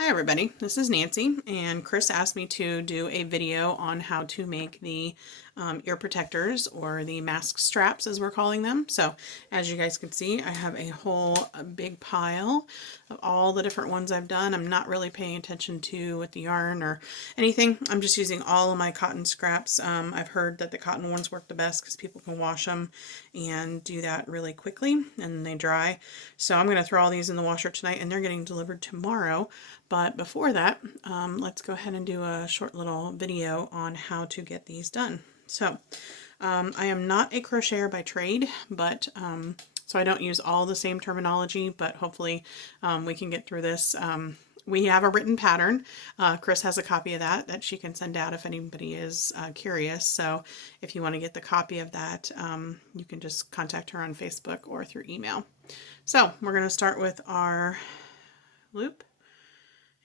Hi everybody, this is Nancy, and Chris asked me to do a video on how to make the ear protectors, or the mask straps as we're calling them. So as you guys can see, I have a big pile of all the different ones I've done. I'm not really paying attention to with the yarn or anything. I'm just using all of my cotton scraps. I've heard that the cotton ones work the best because people can wash them and do that really quickly and they dry. So I'm going to throw all these in the washer tonight, and they're getting delivered tomorrow. But before that, let's go ahead and do a short little video on how to get these done. So I am not a crocheter by trade, but so I don't use all the same terminology, but hopefully we can get through this. We have a written pattern. Chris has a copy of that she can send out if anybody is curious. So if you want to get the copy of that, you can just contact her on Facebook or through email. So we're going to start with our loop.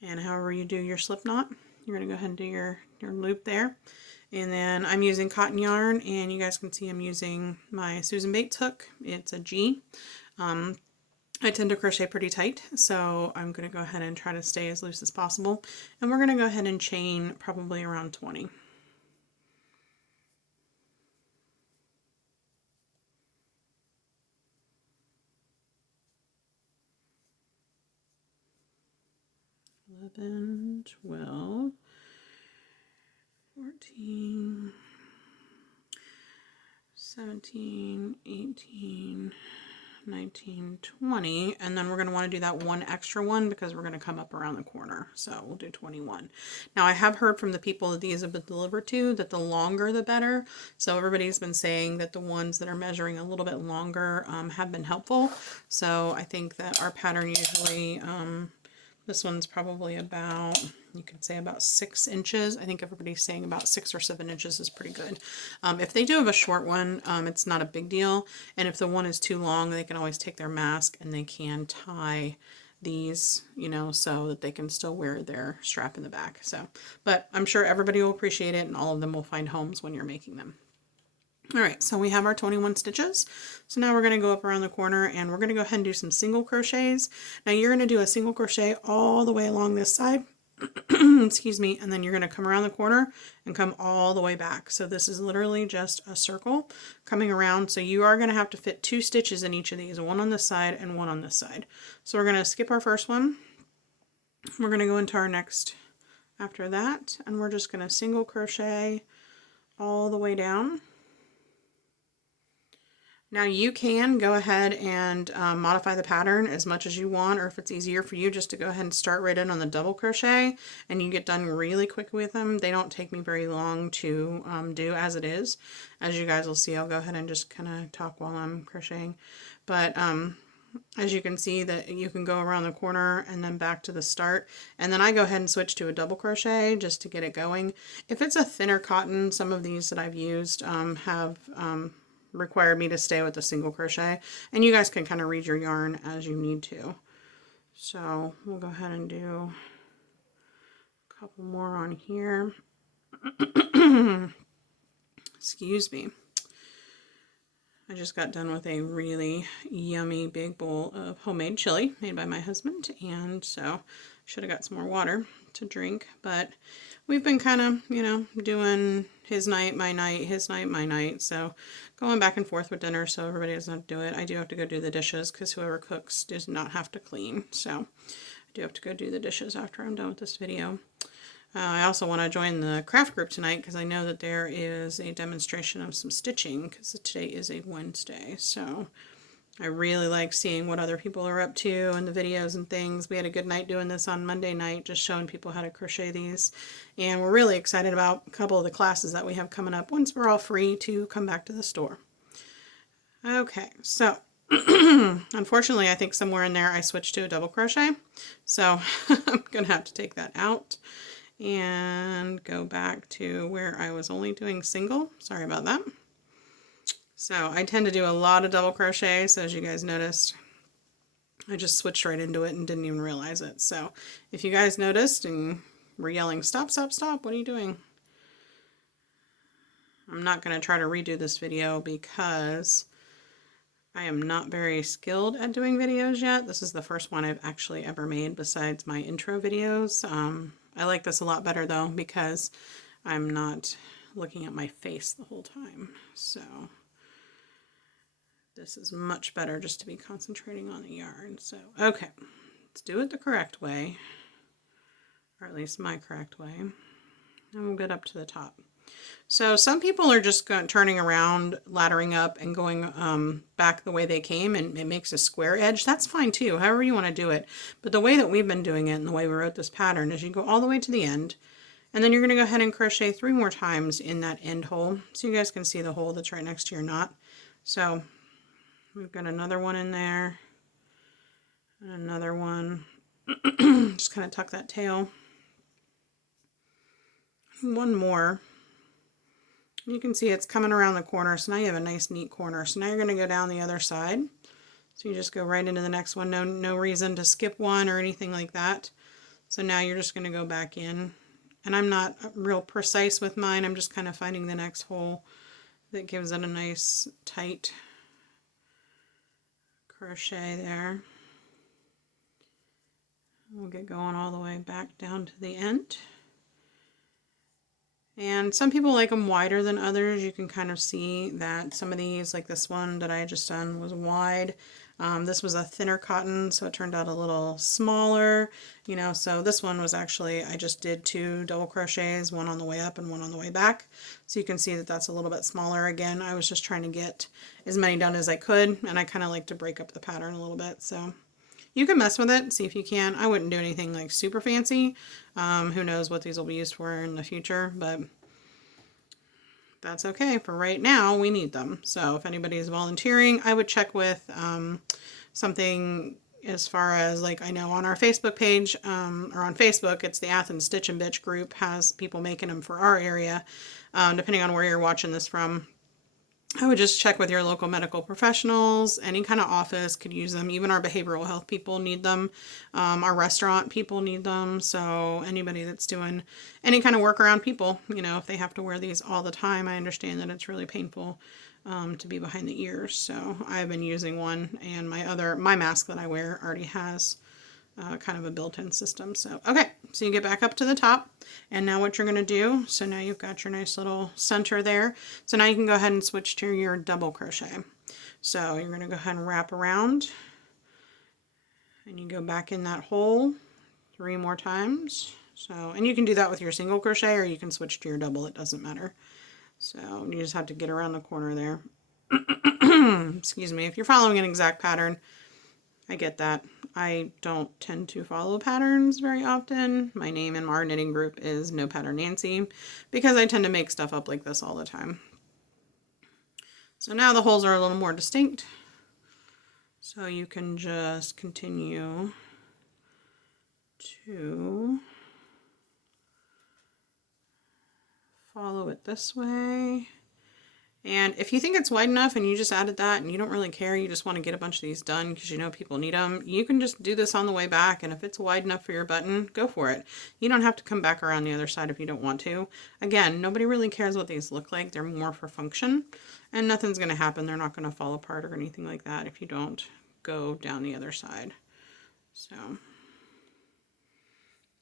And however you do your slip knot, you're going to go ahead and do your loop there. And then I'm using cotton yarn, and you guys can see I'm using my Susan Bates hook. It's a G. I tend to crochet pretty tight, so I'm going to go ahead and try to stay as loose as possible. And we're going to go ahead and chain probably around 20. Eleven, 12, 14, 17, 18, 19, 20, and then we're going to want to do that one extra one because we're going to come up around the corner. So we'll do 21. Now I have heard from the people that these have been delivered to that the longer the better. So everybody's been saying that the ones that are measuring a little bit longer have been helpful. So I think that our pattern usually, this one's probably about, you could say about 6 inches. I think everybody's saying about 6 or 7 inches is pretty good. If they do have a short one, it's not a big deal. And if the one is too long, they can always take their mask and they can tie these, you know, so that they can still wear their strap in the back. So, but I'm sure everybody will appreciate it, and all of them will find homes when you're making them. Alright, so we have our 21 stitches. So now we're going to go up around the corner, and we're going to go ahead and do some single crochets. Now you're going to do a single crochet all the way along this side, excuse me, and then you're going to come around the corner and come all the way back. So this is literally just a circle coming around. So you are going to have to fit 2 stitches in each of these, one on this side and one on this side. So we're going to skip our first one. We're going to go into our next after that, and we're just going to single crochet all the way down. Now you can go ahead and modify the pattern as much as you want, or if it's easier for you just to go ahead and start right in on the double crochet and you get done really quick with them. They don't take me very long to do as it is. As you guys will see, I'll go ahead and just kind of talk while I'm crocheting. But as you can see, that you can go around the corner and then back to the start, and then I go ahead and switch to a double crochet just to get it going. If it's a thinner cotton, some of these that I've used have required me to stay with a single crochet, and you guys can kind of read your yarn as you need to. So we'll go ahead and do a couple more on here. Excuse me. I just got done with a really yummy big bowl of homemade chili made by my husband, and so should have got some more water to drink, but we've been kind of, you know, doing his night, my night, his night, my night, so going back and forth with dinner, so everybody doesn't have to do it. I do have to go do the dishes because whoever cooks does not have to clean, so I do have to go do the dishes after I'm done with this video. I also want to join the craft group tonight because I know that there is a demonstration of some stitching because today is a Wednesday. So I really like seeing what other people are up to and the videos and things. We had a good night doing this on Monday night, just showing people how to crochet these. And we're really excited about a couple of the classes that we have coming up once we're all free to come back to the store. Okay, so unfortunately I think somewhere in there I switched to a double crochet. So I'm going to have to take that out and go back to where I was only doing single. Sorry about that. So I tend to do a lot of double crochet, so as you guys noticed, I just switched right into it and didn't even realize it. So if you guys noticed and were yelling, stop, stop, stop, what are you doing? I'm not going to try to redo this video because I am not very skilled at doing videos yet. This is the first one I've actually ever made besides my intro videos. I like this a lot better though because I'm not looking at my face the whole time. So this is much better just to be concentrating on the yarn. So, okay, let's do it the correct way, or at least my correct way. And we'll get up to the top. So some people are just turning around, laddering up, and going back the way they came, and it makes a square edge. That's fine too, however you want to do it. But the way that we've been doing it and the way we wrote this pattern is you go all the way to the end, and then you're going to go ahead and crochet 3 more times in that end hole, so you guys can see the hole that's right next to your knot. So we've got another one in there, and another one. Just kind of tuck that tail. One more. You can see it's coming around the corner, so now you have a nice neat corner. So now you're going to go down the other side. So you just go right into the next one. No reason to skip one or anything like that. So now you're just going to go back in. And I'm not real precise with mine. I'm just kind of finding the next hole that gives it a nice tight crochet there. We'll get going all the way back down to the end. And some people like them wider than others. You can kind of see that some of these, like this one that I just done, was wide. This was a thinner cotton, so it turned out a little smaller, you know. So this one was actually, I just did 2 double crochets, one on the way up and one on the way back. So you can see that that's a little bit smaller. Again, I was just trying to get as many done as I could, and I kind of like to break up the pattern a little bit. So you can mess with it, see if you can. I wouldn't do anything like super fancy. Who knows what these will be used for in the future, but that's okay. For right now, we need them. So if anybody is volunteering, I would check with something as far as, like, I know on our Facebook page, or on Facebook, it's the Athens Stitch and Bitch group has people making them for our area. Depending on where you're watching this from, I would just check with your local medical professionals. Any kind of office could use them. Even our behavioral health people need them. Our restaurant people need them. So anybody that's doing any kind of work around people, you know, if they have to wear these all the time, I understand that it's really painful to be behind the ears. So I've been using one, and my mask that I wear already has kind of a built-in system. So, okay, so you get back up to the top, and now what you're going to do, so now you've got your nice little center there. So now you can go ahead and switch to your double crochet. So you're going to go ahead and wrap around, and you go back in that hole 3 more times. So, and you can do that with your single crochet, or you can switch to your double, it doesn't matter. So you just have to get around the corner there. Excuse me, if you're following an exact pattern, I get that. I don't tend to follow patterns very often. My name in our knitting group is No Pattern Nancy, because I tend to make stuff up like this all the time. So now the holes are a little more distinct. So you can just continue to follow it this way. And if you think it's wide enough and you just added that and you don't really care, you just want to get a bunch of these done because you know people need them, you can just do this on the way back, and if it's wide enough for your button, go for it. You don't have to come back around the other side if you don't want to. Again, nobody really cares what these look like. They're more for function, and nothing's going to happen. They're not going to fall apart or anything like that if you don't go down the other side. So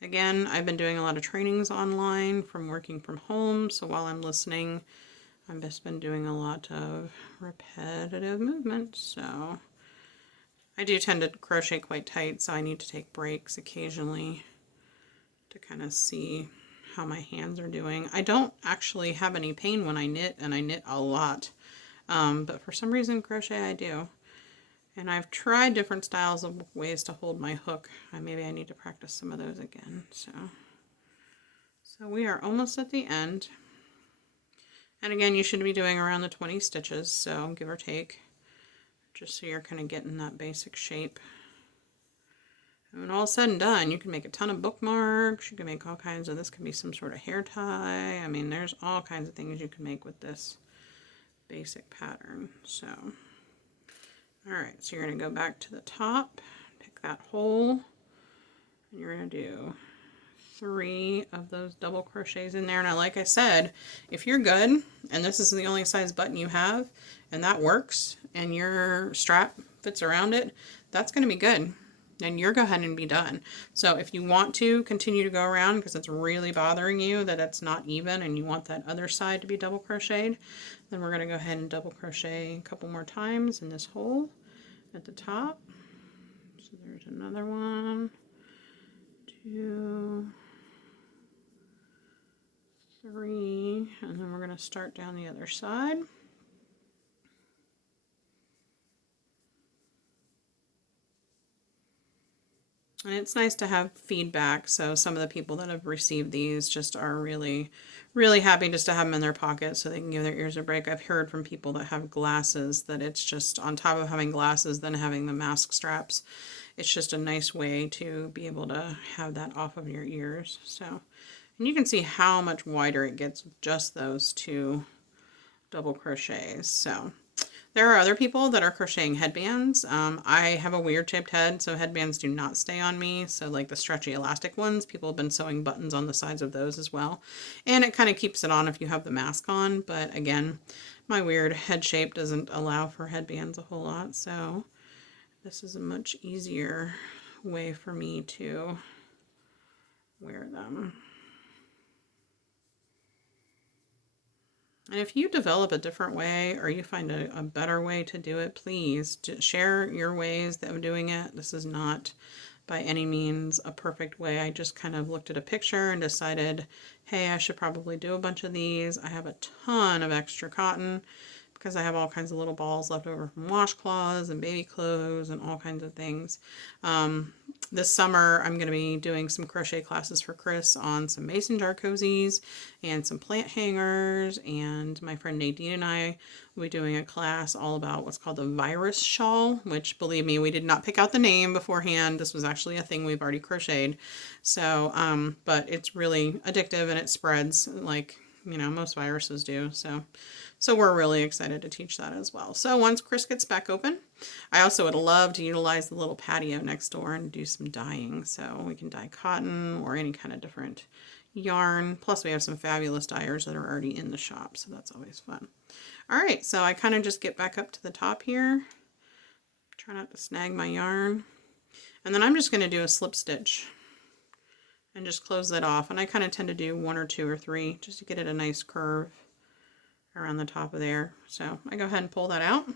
again, I've been doing a lot of trainings online from working from home, so while I'm listening, I've just been doing a lot of repetitive movement. So I do tend to crochet quite tight, so I need to take breaks occasionally to kind of see how my hands are doing. I don't actually have any pain when I knit, and I knit a lot, but for some reason crochet I do. And I've tried different styles of ways to hold my hook. Maybe I need to practice some of those again. So we are almost at the end. And again, you should be doing around the 20 stitches, so give or take, just so you're kind of getting that basic shape. And when all said and done, you can make a ton of bookmarks, you can make all kinds of, this could be some sort of hair tie. I mean, there's all kinds of things you can make with this basic pattern. So, all right, so you're going to go back to the top, pick that hole, and you're going to do 3 of those double crochets in there. Now, like I said, if you're good and this is the only size button you have and that works and your strap fits around it, that's going to be good. And you're go ahead and be done. So if you want to continue to go around because it's really bothering you that it's not even and you want that other side to be double crocheted, then we're going to go ahead and double crochet a couple more times in this hole at the top. So there's another one, 2, 3, and then we're going to start down the other side. And it's nice to have feedback, so some of the people that have received these just are really, really happy just to have them in their pocket so they can give their ears a break. I've heard from people that have glasses that it's just, on top of having glasses, then having the mask straps, it's just a nice way to be able to have that off of your ears. So, and you can see how much wider it gets with just those 2 double crochets. So there are other people that are crocheting headbands. I have a weird shaped head, so headbands do not stay on me. So like the stretchy elastic ones, people have been sewing buttons on the sides of those as well. And it kind of keeps it on if you have the mask on. But again, my weird head shape doesn't allow for headbands a whole lot. So this is a much easier way for me to wear them. And if you develop a different way or you find a better way to do it, please share your ways of doing it. This is not by any means a perfect way. I just kind of looked at a picture and decided, hey, I should probably do a bunch of these. I have a ton of extra cotton because I have all kinds of little balls left over from washcloths and baby clothes and all kinds of things. This summer, I'm going to be doing some crochet classes for Chris on some mason jar cozies and some plant hangers, and my friend Nadine and I will be doing a class all about what's called the virus shawl, which, believe me, we did not pick out the name beforehand. This was actually a thing we've already crocheted. So, but it's really addictive and it spreads like, you know, most viruses do. So we're really excited to teach that as well. So once Chris gets back open, I also would love to utilize the little patio next door and do some dyeing. So we can dye cotton or any kind of different yarn. Plus we have some fabulous dyers that are already in the shop. So that's always fun. All right, so I kind of just get back up to the top here. Try not to snag my yarn. And then I'm just going to do a slip stitch and just close that off. And I kind of tend to do 1 or 2 or 3 just to get it a nice curve around the top of there. So I go ahead and pull that out,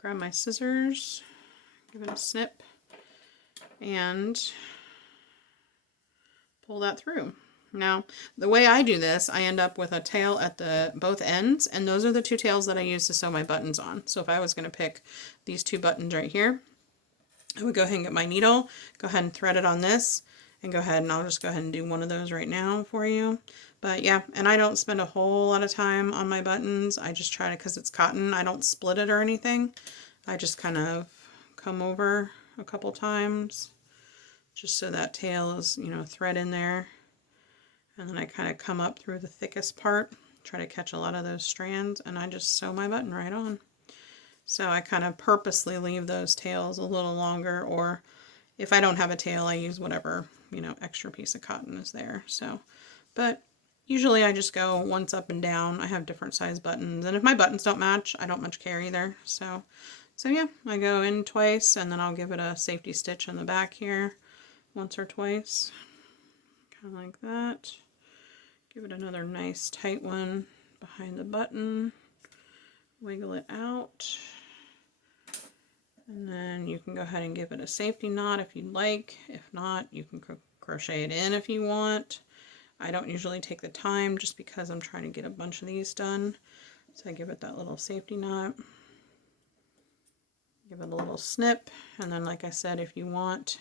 grab my scissors, give it a snip, and pull that through. Now, the way I do this, I end up with a tail at both ends, and those are the 2 tails that I use to sew my buttons on. So if I was going to pick these 2 buttons right here, I would go ahead and get my needle, go ahead and thread it on this, and go ahead and I'll just go ahead and do one of those right now for you. But yeah, and I don't spend a whole lot of time on my buttons. I just try to, because it's cotton, I don't split it or anything. I just kind of come over a couple times just so that tail is, you know, thread in there. And then I kind of come up through the thickest part, try to catch a lot of those strands, and I just sew my button right on. So I kind of purposely leave those tails a little longer, or if I don't have a tail, I use whatever, you know, extra piece of cotton is there. So, but usually I just go once up and down. I have different size buttons, and if my buttons don't match, I don't much care either. So yeah, I go in twice, and then I'll give it a safety stitch on the back here once or twice, kind of like that. Give it another nice tight one behind the button, wiggle it out, and then you can go ahead and give it a safety knot if you'd like. If not, you can crochet it in if you want. I don't usually take the time just because I'm trying to get a bunch of these done. So I give it that little safety knot. Give it a little snip, and then like I said, if you want,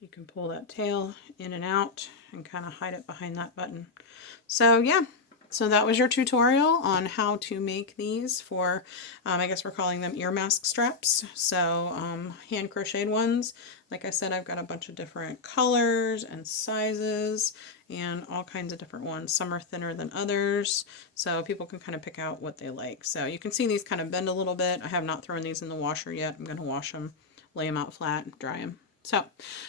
you can pull that tail in and out and kind of hide it behind that button. So yeah, so that was your tutorial on how to make these for, I guess we're calling them ear mask straps. So hand crocheted ones. Like I said, I've got a bunch of different colors and sizes and all kinds of different ones. Some are thinner than others, so people can kind of pick out what they like. So you can see these kind of bend a little bit. I have not thrown these in the washer yet. I'm going to wash them, lay them out flat, dry them.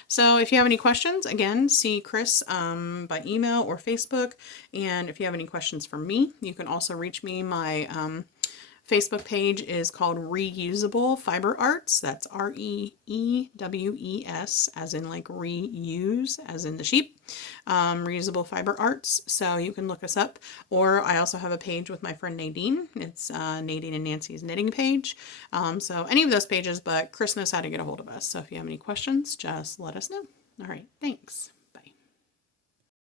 So if you have any questions, again, see Chris by email or Facebook. And if you have any questions for me, you can also reach me. My Facebook page is called Reusable Fiber Arts. That's REEWES, as in like reuse, as in the sheep. Reusable Fiber Arts. So you can look us up. Or I also have a page with my friend Nadine. It's Nadine and Nancy's knitting page. So any of those pages, but Chris knows how to get a hold of us. So if you have any questions, just let us know. All right, thanks.